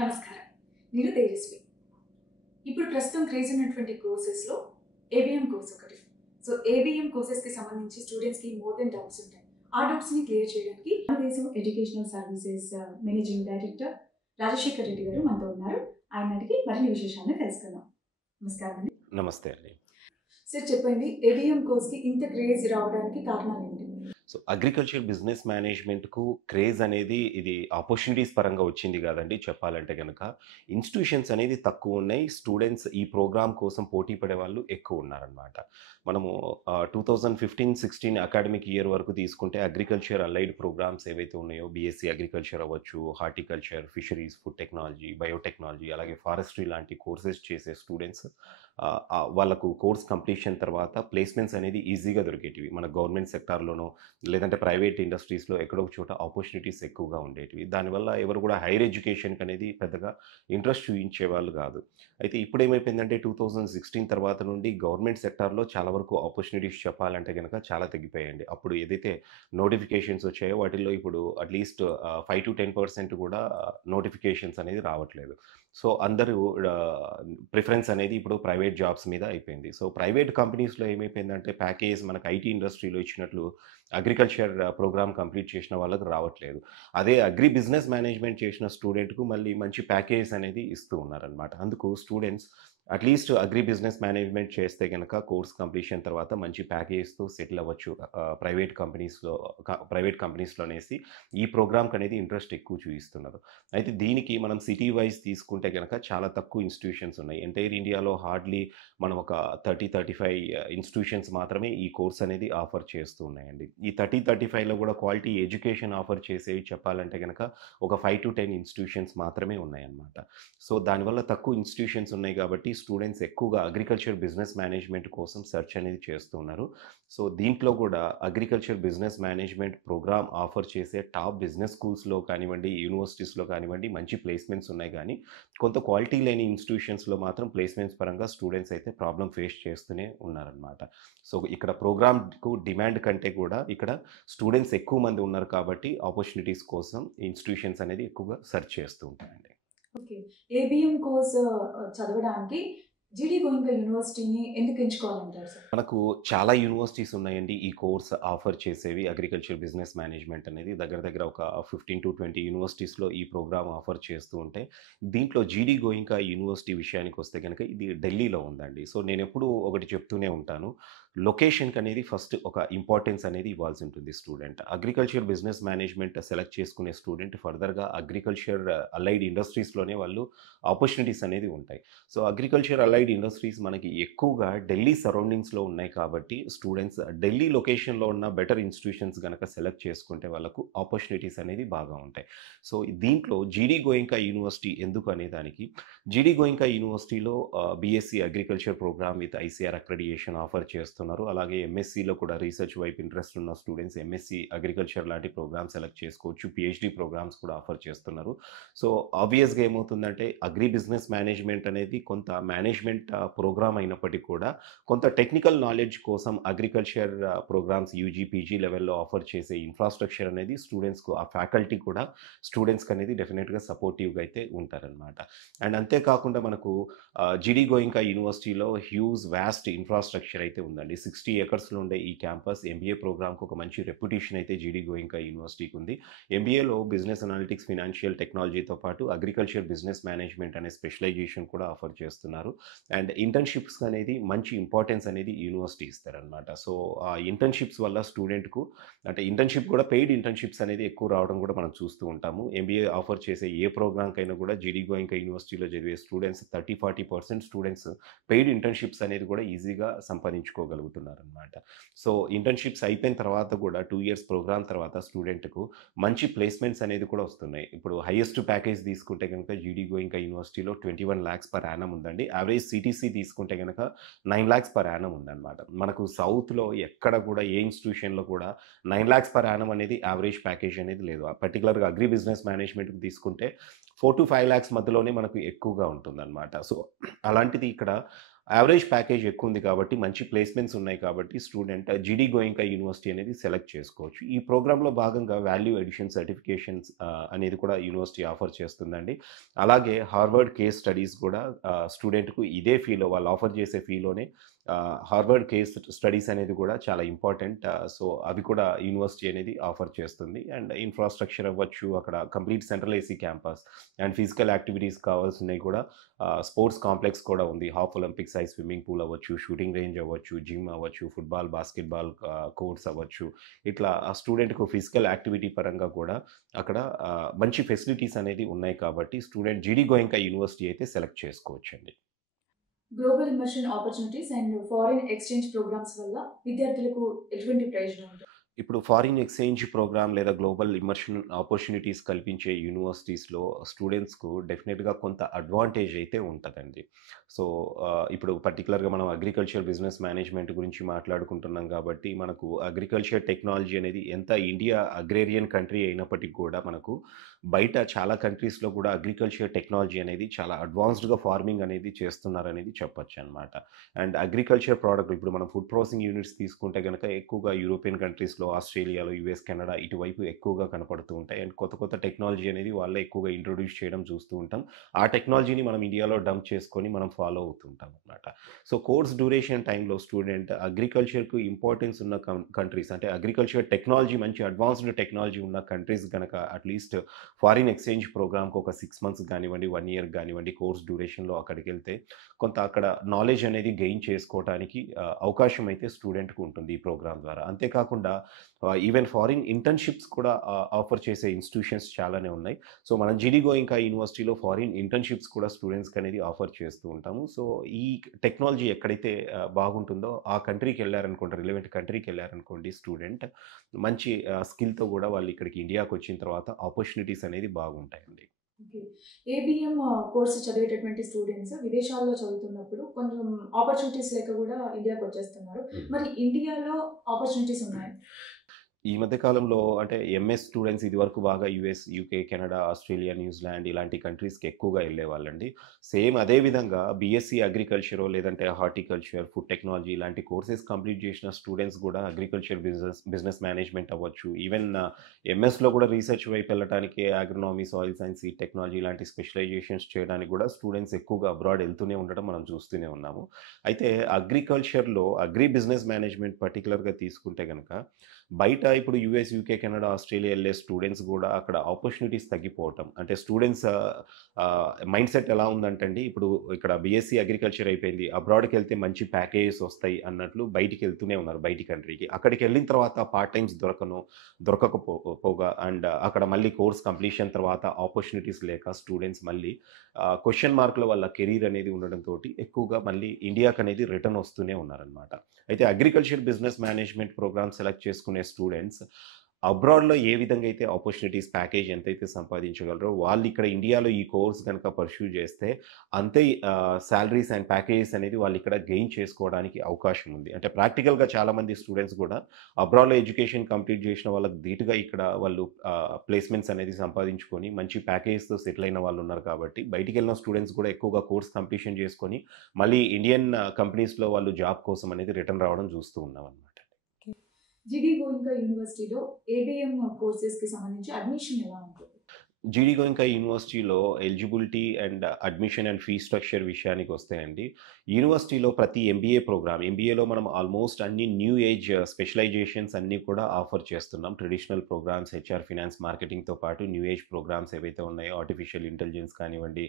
నమస్కారం. నేను తేజస్వి. ఇప్పుడు ప్రస్తుతం క్రేజ్ ఉన్నటువంటి కోర్సెస్లో ఏబిఎం కోర్స్ ఒకటి. సో ఏబిఎం కోర్సెస్కి సంబంధించి స్టూడెంట్స్కి మోర్ దెన్ డౌట్స్ ఉంటాయి. ఆ డౌట్స్ని క్లియర్ చేయడానికి భారతదేశం educational services managing director Rajasekhar Reddy గారు మనతో ఉన్నారు. ఆయన అడిగి మరిన్ని విశేషాలను తెలుసుకుందాం. నమస్కారం అండి. నమస్తే అండి. సార్ చెప్పండి, ఏబిఎం కోర్స్కి ఇంత క్రేజ్ రావడానికి కారణాలు ఏంటి? సో అగ్రికల్చర్ బిజినెస్ మేనేజ్మెంట్కు క్రేజ్ అనేది ఇది ఆపర్చునిటీస్ పరంగా వచ్చింది కాదండి. చెప్పాలంటే కనుక ఇన్స్టిట్యూషన్స్ అనేది తక్కువ ఉన్నాయి, స్టూడెంట్స్ ఈ ప్రోగ్రామ్ కోసం పోటీ పడే వాళ్ళు ఎక్కువ ఉన్నారనమాట. మనము 2015-16 అకాడమిక్ ఇయర్ వరకు తీసుకుంటే అగ్రికల్చర్ అలైడ్ ప్రోగ్రామ్స్ ఏవైతే ఉన్నాయో బీఎస్సీ అగ్రికల్చర్ అవ్వచ్చు, horticulture, fisheries, food technology, biotechnology, అలాగే ఫారెస్ట్రీ లాంటి కోర్సెస్ చేసే స్టూడెంట్స్ వాళ్ళకు కోర్స్ కంప్లీషన్ తర్వాత ప్లేస్మెంట్స్ అనేది ఈజీగా దొరికేటివి. మన గవర్నమెంట్ సెక్టార్లోనో లేదంటే ప్రైవేట్ ఇండస్ట్రీస్లో ఎక్కడో ఒక చోట ఆపర్చునిటీస్ ఎక్కువగా ఉండేటివి. దానివల్ల ఎవరు కూడా హైయర్ ఎడ్యుకేషన్కి అనేది పెద్దగా ఇంట్రెస్ట్ చూపించే వాళ్ళు కాదు. అయితే ఇప్పుడు ఏమైపోయిందంటే 2016 తర్వాత నుండి గవర్నమెంట్ సెక్టార్లో చాలా వరకు ఆపర్చునిటీస్ చెప్పాలంటే కనుక చాలా తగ్గిపోయాయండి. అప్పుడు ఏదైతే నోటిఫికేషన్స్ వచ్చాయో వాటిల్లో ఇప్పుడు అట్లీస్ట్ 5-10% కూడా నోటిఫికేషన్స్ అనేది రావట్లేదు. సో అందరూ ప్రిఫరెన్స్ అనేది ఇప్పుడు ప్రైవేట్ జాబ్స్ మీద అయిపోయింది. సో ప్రైవేట్ కంపెనీస్లో ఏమైపోయిందంటే ప్యాకేజ్ మనకు ఐటీ ఇండస్ట్రీలో ఇచ్చినట్లు అగ్రికల్చర్ ప్రోగ్రామ్ కంప్లీట్ చేసిన వాళ్ళకి రావట్లేదు. అదే అగ్రి బిజినెస్ మేనేజ్మెంట్ చేసిన స్టూడెంట్కు మళ్ళీ మంచి ప్యాకేజ్ అనేది ఇస్తూ ఉన్నారనమాట. అందుకు students at least agri business management చేస్తే కనుక కోర్స్ కంప్లీషన్ తర్వాత మంచి ప్యాకేజ్తో సెటిల్ అవ్వచ్చు ప్రైవేట్ కంపెనీస్లోనేసి ఈ ప్రోగ్రామ్కి అనేది ఇంట్రెస్ట్ ఎక్కువ చూపిస్తున్నారు. అయితే దీనికి మనం సిటీ వైజ్ తీసుకుంటే కనుక చాలా తక్కువ ఇన్స్టిట్యూషన్స్ ఉన్నాయి. ఎంటైర్ ఇండియాలో హార్డ్లీ మనం ఒక 30-35 ఇన్స్టిట్యూషన్స్ మాత్రమే ఈ కోర్స్ అనేది ఆఫర్ చేస్తూ ఉన్నాయండి. ఈ 30-35లో కూడా క్వాలిటీ ఎడ్యుకేషన్ ఆఫర్ చేసేవి చెప్పాలంటే కనుక ఒక 5-10 ఇన్స్టిట్యూషన్స్ మాత్రమే ఉన్నాయన్నమాట. సో దానివల్ల తక్కువ ఇన్స్టిట్యూషన్స్ ఉన్నాయి కాబట్టి స్టూడెంట్స్ ఎక్కువగా అగ్రికల్చర్ బిజినెస్ మేనేజ్మెంట్ కోసం సెర్చ్ అనేది చేస్తున్నారు. సో దీంట్లో కూడా agriculture business management program offer చేసే టాప్ బిజినెస్ స్కూల్స్లో కానివ్వండి, యూనివర్సిటీస్లో కానివ్వండి మంచి ప్లేస్మెంట్స్ ఉన్నాయి. కానీ కొంత క్వాలిటీ లేని ఇన్స్టిట్యూషన్స్లో మాత్రం ప్లేస్మెంట్స్ పరంగా స్టూడెంట్స్ అయితే ప్రాబ్లం ఫేస్ చేస్తూనే ఉన్నారనమాట. సో ఇక్కడ ప్రోగ్రామ్కు డిమాండ్ కంటే కూడా ఇక్కడ స్టూడెంట్స్ ఎక్కువ మంది ఉన్నారు కాబట్టి ఆపర్చునిటీస్ కోసం ఇన్స్టిట్యూషన్స్ అనేది ఎక్కువగా సెర్చ్ చేస్తూ ఉంటారండి. ఓకే, ఏబిఎం కోర్స్ చదవడానికి జీడీ గోయింకా యూనివర్సిటీని ఎందుకు ఎంచుకోవాలంటారు సార్? మనకు చాలా యూనివర్సిటీస్ ఉన్నాయండి ఈ కోర్స్ ఆఫర్ చేసేవి. అగ్రికల్చర్ బిజినెస్ మేనేజ్మెంట్ అనేది దగ్గర ఒక 15-20 యూనివర్సిటీస్లో ఈ ప్రోగ్రామ్ ఆఫర్ చేస్తూ ఉంటే దీంట్లో జీడీ గోయింకా యూనివర్సిటీ విషయానికి వస్తే కనుక ఇది ఢిల్లీలో ఉందండి. సో నేను ఎప్పుడూ ఒకటి చెప్తూనే ఉంటాను, లొకేషన్కి అనేది ఫస్ట్ ఒక ఇంపార్టెన్స్ అనేది ఇవ్వాల్సి ఉంటుంది student. Agriculture business management select చేసుకునే స్టూడెంట్ ఫర్దర్గా అగ్రికల్చర్ అలైడ్ ఇండస్ట్రీస్లోనే వాళ్ళు ఆపర్చునిటీస్ అనేది ఉంటాయి. సో అగ్రికల్చర్ అలైడ్ ఇండస్ట్రీస్ మనకి ఎక్కువగా ఢిల్లీ సరౌండింగ్స్లో ఉన్నాయి కాబట్టి స్టూడెంట్స్ ఢిల్లీ లొకేషన్లో ఉన్న బెటర్ ఇన్స్టిట్యూషన్స్ కనుక సెలెక్ట్ చేసుకుంటే వాళ్ళకు ఆపర్చునిటీస్ అనేది బాగా ఉంటాయి. సో దీంట్లో జీడీ గోయింకా యూనివర్సిటీ ఎందుకు అనే దానికి, జీడీ గోయింకా యూనివర్సిటీలో BSc agriculture program with ICR accreditation offer చేస్తున్నారు. అలాగే ఎంఎస్సీలో కూడా రీసెర్చ్ వైపు ఇంట్రెస్ట్ ఉన్న స్టూడెంట్స్ ఎంఎస్సీ అగ్రికల్చర్ లాంటి ప్రోగ్రామ్ సెలెక్ట్ చేసుకోవచ్చు. పిహెచ్డి ప్రోగ్రామ్స్ కూడా ఆఫర్ చేస్తున్నారు. సో ఆబ్వియస్గా ఏమవుతుందంటే అగ్రి బిజినెస్ మేనేజ్మెంట్ అనేది కొంత మేనేజ్మెంట్ ప్రోగ్రామ్ అయినప్పటికీ కూడా కొంత టెక్నికల్ నాలెడ్జ్ కోసం అగ్రికల్చర్ ప్రోగ్రామ్స్ యూజీ పీజీ లెవెల్లో ఆఫర్ చేసే ఇన్ఫ్రాస్ట్రక్చర్ అనేది స్టూడెంట్స్కు, ఆ ఫ్యాకల్టీ కూడా స్టూడెంట్స్కి అనేది డెఫినెట్గా సపోర్టివ్గా అయితే ఉంటారనమాట. అండ్ అంతేకాకుండా మనకు జీడీ గోయింకా యూనివర్సిటీలో హ్యూజ్ వాస్ట్ ఇన్ఫ్రాస్ట్రక్చర్ అయితే ఉందండి. 60 ఏకర్స్లో ఉండే ఈ క్యాంపస్ ఎంబీఏ ప్రోగ్రామ్కి ఒక మంచి రెప్యుటేషన్ అయితే జీడీ గోయింకా యూనివర్సిటీకి ఉంది. ఎంబీఏలో బిజినెస్ అనాలిటిక్స్, ఫినాన్షియల్ టెక్నాలజీతో పాటు అగ్రికల్చర్ బిజినెస్ మేనేజ్మెంట్ అనే స్పెషలైజేషన్ కూడా ఆఫర్ చేస్తున్నారు. అండ్ ఇంటర్న్షిప్స్ అనేది మంచి ఇంపార్టెన్స్ అనేది యూనివర్సిటీ ఇస్తారనమాట. సో ఆ ఇంటర్న్షిప్స్ వల్ల స్టూడెంట్కు అంటే ఇంటర్న్షిప్ కూడా పెయిడ్ ఇంటర్న్షిప్స్ అనేది ఎక్కువ రావడం కూడా మనం చూస్తూ ఉంటాము. ఎంబీఏ ఆఫర్ చేసే ఏ ప్రోగ్రామ్కైనా కూడా జీడీ గోయింకా యూనివర్సిటీలో చదివే స్టూడెంట్స్ 30-40% స్టూడెంట్స్ పెయిడ్ ఇంటర్న్షిప్స్ అనేది కూడా ఈజీగా సంపాదించుకోగలుగుతున్నారనమాట. సో ఇంటర్న్షిప్స్ అయిపోయిన తర్వాత కూడా 2 ఇయర్స్ ప్రోగ్రామ్ తర్వాత స్టూడెంట్కు మంచి ప్లేస్మెంట్స్ అనేది కూడా వస్తున్నాయి. ఇప్పుడు హైయెస్ట్ ప్యాకేజ్ తీసుకుంటే కనుక జీడీ గోయింకా యూనివర్సిటీలో 21 lakhs per annum ఉందండి. యావరేజ్ సిటీసీ తీసుకుంటే కనుక 9 lakhs per annum ఉందన్నమాట. మనకు సౌత్లో ఎక్కడ కూడా ఏ ఇన్స్టిట్యూషన్లో కూడా 9 lakhs per annum అనేది యావరేజ్ ప్యాకేజ్ అనేది లేదు. పర్టికులర్గా అగ్రి బిజినెస్ మేనేజ్మెంట్కి తీసుకుంటే 4-5 lakhs మధ్యలోనే మనకు ఎక్కువగా ఉంటుందన్నమాట. సో అలాంటిది ఇక్కడ యావరేజ్ ప్యాకేజ్ ఎక్కువ ఉంది కాబట్టి మంచి ప్లేస్మెంట్స్ ఉన్నాయి కాబట్టి స్టూడెంట్ జీడీ గోయింకా యూనివర్సిటీ అనేది సెలెక్ట్ చేసుకోవచ్చు. ఈ ప్రోగ్రామ్‌లో భాగంగా వాల్యూ ఎడిషన్ సర్టిఫికేషన్స్ అనేది కూడా యూనివర్సిటీ ఆఫర్ చేస్తుందండి. అలాగే హార్వర్డ్ కేస్ స్టడీస్ కూడా స్టూడెంట్‌కు ఇదే ఫీలో వాళ్ళు ఆఫర్ చేసే ఫీలోనే హార్వర్డ్ కేస్ స్టడీస్ అనేది కూడా చాలా ఇంపార్టెంట్. సో అవి కూడా యూనివర్సిటీ అనేది ఆఫర్ చేస్తుంది. అండ్ ఇన్‌ఫ్రాస్ట్రక్చర్ అవ్వచ్చు, అక్కడ complete central AC campus and physical activities కావాల్సినవి కూడా స్పోర్ట్స్ కాంప్లెక్స్ కూడా ఉంది. Half Olympic size swimming pool అవ్వచ్చు, షూటింగ్ రేంజ్ అవ్వచ్చు, జిమ్ అవ్వచ్చు, ఫుట్బాల్, బాస్కెట్‌బాల్ కోర్ట్స్ అవ్వచ్చు. ఇట్లా ఆ స్టూడెంట్‌కు ఫిజికల్ యాక్టివిటీ పరంగా కూడా అక్కడ మంచి ఫెసిలిటీస్ అనేది ఉన్నాయి కాబట్టి స్టూడెంట్ జీడీ గోయింకా యూనివర్సిటీ అయితే సెలెక్ట్ చేసుకోవచ్చండి. Global immersion opportunities and foreign exchange programs వల్ల విద్యార్థులకు ఎటువంటి ప్రయోజనం ఉంటుంది? ఇప్పుడు ఫారిన్ ఎక్స్చేంజ్ ప్రోగ్రామ్ లేదా గ్లోబల్ ఇమ్మర్షన్ ఆపర్చునిటీస్ కల్పించే యూనివర్సిటీస్‌లో స్టూడెంట్స్‌కు డెఫినిట్‌గా కొంత అడ్వాంటేజ్ అయితే ఉంటదండి. సో, ఇప్పుడు పర్టిక్యులర్‌గా మనం అగ్రికల్చర్ బిజినెస్ మేనేజ్మెంట్ గురించి మాట్లాడుకుంటున్నాం కాబట్టి, మనకు అగ్రికల్చర్ టెక్నాలజీ అనేది ఎంత ఇండియా అగ్రేరియన్ కంట్రీ అయినప్పటికి కూడా మనకు బయట చాలా కంట్రీస్‌లో కూడా అగ్రికల్చర్ టెక్నాలజీ అనేది చాలా అడ్వాన్స్డ్‌గా ఫార్మింగ్ అనేది చేస్తున్నారనేది చెప్పొచ్చనమాట. అండ్ అగ్రికల్చర్ ప్రోడక్ట్ ఇప్పుడు మనం ఫుడ్ ప్రాసెసింగ్ యూనిట్స్ తీసుకుంటే గనక ఎక్కువగా యూరోపియన్ కంట్రీస్‌లో, ఆస్ట్రేలియాలో, యూఎస్, కెనడా ఇటువైపు ఎక్కువగా కనపడుతూ ఉంటాయి. అండ్ కొత్త కొత్త టెక్నాలజీ అనేది వాళ్ళే ఎక్కువగా ఇంట్రొడ్యూస్ చేయడం చూస్తూ ఉంటాం. ఆ టెక్నాలజీని మనం ఇండియాలో డంప్ చేసుకొని మనం ఫాలో అవుతూ ఉంటాం అనమాట. సో, కోర్స్ డ్యూరేషన్ టైంలో స్టూడెంట్ అగ్రికల్చర్‌కు ఇంపార్టెన్స్ ఉన్న కంట్రీస్ అంటే అగ్రికల్చర్ టెక్నాలజీ మంచి అడ్వాన్స్డ్ టెక్నాలజీ ఉన్న కంట్రీస్ గనక అట్‌లీస్ట్ ఫారిన్ ఎక్స్చేంజ్ ప్రోగ్రామ్‌కి ఒక 6 మంత్స్ గానివ్వండి, 1 ఇయర్ గానివ్వండి కోర్స్ డ్యూరేషన్‌లో అక్కడికెళ్తే కొంత అక్కడ నాలెడ్జ్ అనేది గెయిన్ చేసుకోవటానికి అవకాశం అయితే స్టూడెంట్‌కి ఉంటుంది ఈ ప్రోగ్రామ్ ద్వారా. అంతేకాకుండా ఈవెన్ ఫారిన్ ఇంటర్న్‌షిప్స్ కూడా ఆఫర్ చేసే ఇన్‌స్టిట్యూషన్స్ చాలానే ఉన్నాయి. సో, మనం జీడీ గోయింకా యూనివర్సిటీలో ఫారిన్ ఇంటర్న్‌షిప్స్ కూడా స్టూడెంట్స్‌కి అనేది ఆఫర్ చేస్తూ ఉంటాము. సో, ఈ టెక్నాలజీ ఎక్కడైతే బాగుంటుందో ఆ కంట్రీకెళ్లారనుకోండి, రిలవెంట్ కంట్రీకెళ్లారనుకోండి స్టూడెంట్ మంచి స్కిల్‌తో గూడా వాళ్ళు ఇక్కడికి ఇండియాకొచ్చిన తర్వాత ఆపర్చునిటీస్ అనేది బాగుంటాయండి. ఓకే. ఏబీఎం కోర్స్ చదివేటటువంటి స్టూడెంట్స్ విదేశాల్లో చదువుతున్నప్పుడు కొంచెం ఆపర్చునిటీస్ లేక కూడా ఇండియాకొచ్చేస్తున్నారు. మరి ఇండియాలో ఆపర్చునిటీస్ ఉన్నాయా? ఈ మధ్య కాలంలో అంటే ఎంఎస్ స్టూడెంట్స్ ఇదివరకు బాగా US, UK, Canada, Australia, New Zealand ఇలాంటి కంట్రీస్‌కి ఎక్కువగా ఎళ్ళేవాళ్ళండి. సేమ్ అదే విధంగా బీఎస్సీ అగ్రికల్చరో లేదంటే హార్టికల్చర్, ఫుడ్ టెక్నాలజీ ఇలాంటి కోర్సెస్ కంప్లీట్ చేసిన స్టూడెంట్స్ గూడా అగ్రికల్చర్ బిజినెస్ మేనేజ్మెంట్ అవ్వచ్చు. ఈవెన్ ఎంఎస్‌లో కూడా రీసెర్చ్ వైపు వెళ్ళటానికి అగ్రోనామీ, సాయిల్ సైన్స్, సీడ్ టెక్నాలజీ ఇలాంటి స్పెషలైజేషన్స్ చేయడానికి గూడా స్టూడెంట్స్ ఎక్కువగా అబ్రాడ్ ఎళ్తూనే ఉండడం మనం చూస్తూనే ఉన్నాము. అయితే అగ్రికల్చర్‌లో అగ్రి బిజినెస్ మేనేజ్మెంట్ పర్టిక్యులర్‌గా తీసుకుంటే గనక బయట ఇప్పుడు యూఎస్, యూకే, కెనడా, ఆస్ట్రేలియా ఎళ్ళే స్టూడెంట్స్ గూడా అక్కడ ఆపర్చునిటీస్ తగ్గిపోవటం. అంటే స్టూడెంట్స్ మైండ్ సెట్ ఎలా ఉందంటే అండి, ఇప్పుడు ఇక్కడ బీఎస్సీ అగ్రికల్చర్ అయిపోయింది. అబ్రాడ్‌కెళ్తే మంచి ప్యాకేజెస్ వస్తాయి అన్నట్లు బయటికెళ్తూనే ఉన్నారు బయటి కంట్రీకి. అక్కడికెళ్ళిన తర్వాత పార్ట్ టైమ్స్ దొరకకపోగా అండ్ అక్కడ మళ్ళీ కోర్స్ కంప్లీషన్ తర్వాత ఆపర్చునిటీస్ లేక స్టూడెంట్స్ మళ్ళీ క్వెషన్ మార్క్‌లో వాళ్ళ కెరీర్ అనేది ఉండడంతోటి ఎక్కువగా మళ్ళీ ఇండియాకనేది రిటర్న్ వస్తూనే ఉన్నారనమాట. అయితే agriculture business management program select చేసుకునే స్టూడెంట్స్ అబ్రాడ్‌లో ఏ విధంగా అయితే ఆపర్చునిటీస్ ప్యాకేజ్ ఎంతైతే సంపాదించగలరో, వాళ్ళు ఇక్కడ ఇండియాలో ఈ కోర్స్ గనక పర్స్యూ చేస్తే అంతే సాలరీస్ అండ్ ప్యాకేజెస్ అనేది వాళ్ళు ఇక్కడ గెయిన్ చేసుకోవడానికి అవకాశం ఉంది. అంటే ప్రాక్టికల్‌గా చాలామంది స్టూడెంట్స్ కూడా అబ్రాడ్‌లో ఎడ్యుకేషన్ కంప్లీట్ చేసిన వాళ్ళకి ధీటుగా ఇక్కడ వాళ్ళు ప్లేస్‌మెంట్స్ అనేది సంపాదించుకొని మంచి ప్యాకేజెస్‌తో సెటిల్ అయిన వాళ్ళు ఉన్నారు కాబట్టి, బయటికెళ్ళిన స్టూడెంట్స్ కూడా ఎక్కువగా కోర్స్ కంప్లీషన్ చేసుకొని మళ్ళీ ఇండియన్ కంపెనీస్‌లో వాళ్ళు జాబ్ కోసం అనేది రిటర్న్ రావడం చూస్తూ ఉన్నామనమాట. జీడీ గోయింకా యూనివర్సిటీలో ఏబీఎం కోర్సెస్‌కి సంబంధించి అడ్మిషన్ ఎలా ఉంటుంది? జీడీ గోయింకా యూనివర్సిటీలో eligibility and admission and fee structure విషయానికి వస్తే అండి, యూనివర్సిటీలో ప్రతి ఎంబీఏలో మనం ఆల్మోస్ట్ అన్ని న్యూ ఏజ్ స్పెషలైజేషన్స్ అన్నీ కూడా ఆఫర్ చేస్తున్నాం. ట్రెడిషనల్ ప్రోగ్రామ్స్, హెచ్ఆర్, ఫినాన్స్, మార్కెటింగ్‌తో పాటు న్యూ ఏజ్ ప్రోగ్రామ్స్ ఏవైతే ఉన్నాయో ఆర్టిఫిషియల్ ఇంటెలిజెన్స్ కానివ్వండి,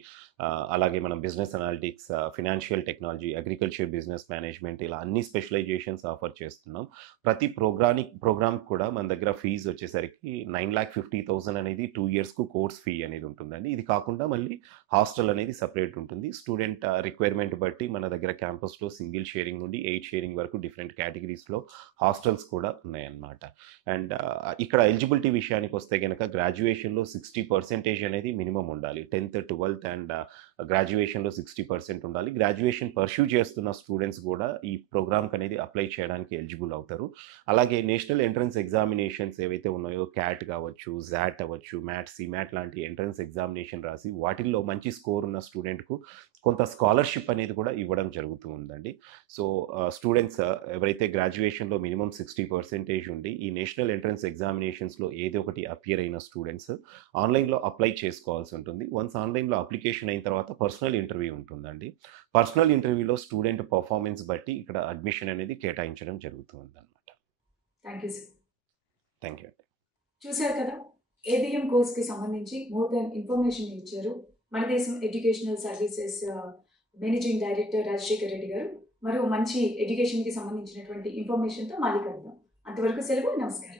అలాగే మనం business analytics, financial technology, agriculture business management ఇలా అన్ని స్పెషలైజేషన్స్ ఆఫర్ చేస్తున్నాం. ప్రతి ప్రోగ్రామ్‌కి కూడా మన దగ్గర ఫీజ్ వచ్చేసరికి 9,50,000 అనేది 2 ఇయర్స్‌కు కోర్స్ ఫీ అనేది ఉంటుందండి. ఇది కాకుండా మళ్ళీ హాస్టల్ అనేది సెపరేట్ ఉంటుంది. స్టూడెంట్ రిక్వైర్మెంట్ బట్టి మన దగ్గర క్యాంపస్‌లో సింగిల్ షేరింగ్ నుండి 8 షేరింగ్ వరకు డిఫరెంట్ కేటగిరీస్‌లో హాస్టల్స్ కూడా ఉన్నాయన్నమాట. అండ్ ఇక్కడ ఎలిజిబిలిటీ విషయానికొస్తే గనక గ్రాడ్యుయేషన్‌లో 60% అనేది మినిమమ్ ఉండాలి. 10థ్, 12థ్ అండ్ గ్రాడ్యుయేషన్‌లో 60% ఉండాలి. గ్రాడ్యుయేషన్ పర్స్యూ చేస్తున్న స్టూడెంట్స్ గూడా ఈ ప్రోగ్రామ్‌కనేది అప్లై చేయడానికి ఎలిజిబుల్ అవుతారు. అలాగే నేషనల్ ఎంట్రన్స్ ఎగ్జామినేషన్స్ ఏవైతే ఉన్నాయో క్యాట్ కావచ్చు, జాట్ అవ్వచ్చు, మ్యాట్ క్యాట్ లాంటి ఎంట్రన్స్ ఎగ్జామినేషన్ రాసి వాటిల్లో మంచి స్కోర్ ఉన్న స్టూడెంట్‌కు కొంత స్కాలర్‌షిప్ అనేది కూడా ఇవ్వడం జరుగుతూ ఉందండి. సో, స్టూడెంట్స్ ఎవరైతే గ్రాడ్యుయేషన్‌లో మినిమమ్ 60% ఉండి ఈ నేషనల్ ఎంట్రన్స్ ఎగ్జామినేషన్స్‌లో ఏదో ఒకటి అపియర్ అయిన స్టూడెంట్స్ ఆన్‌లైన్‌లో అప్లై చేసుకోవాల్సి ఉంటుంది. వన్స్ ఆన్‌లైన్‌లో అప్లికేషన్ అయిన తర్వాత పర్సనల్ ఇంటర్వ్యూ ఉంటుందండి. పర్సనల్ ఇంటర్వ్యూలో స్టూడెంట్ పర్ఫార్మెన్స్ బట్టి ఇక్కడ అడ్మిషన్ అనేది కేటాయించడం జరుగుతూ ఉందన్నమాట. Thank you sir. Thank you అండి. చూశారు కదా, ఏబిఎం కోర్స్కి సంబంధించి మోర్ దాన్ ఇన్ఫర్మేషన్ ఇచ్చారు మన దేశం educational services managing director Rajasekhar Reddy గారు. మరో మంచి ఎడ్యుకేషన్కి సంబంధించినటువంటి ఇన్ఫర్మేషన్తో మళ్ళీ కలుద్దాం. అంతవరకు సెలవు. నమస్కారం.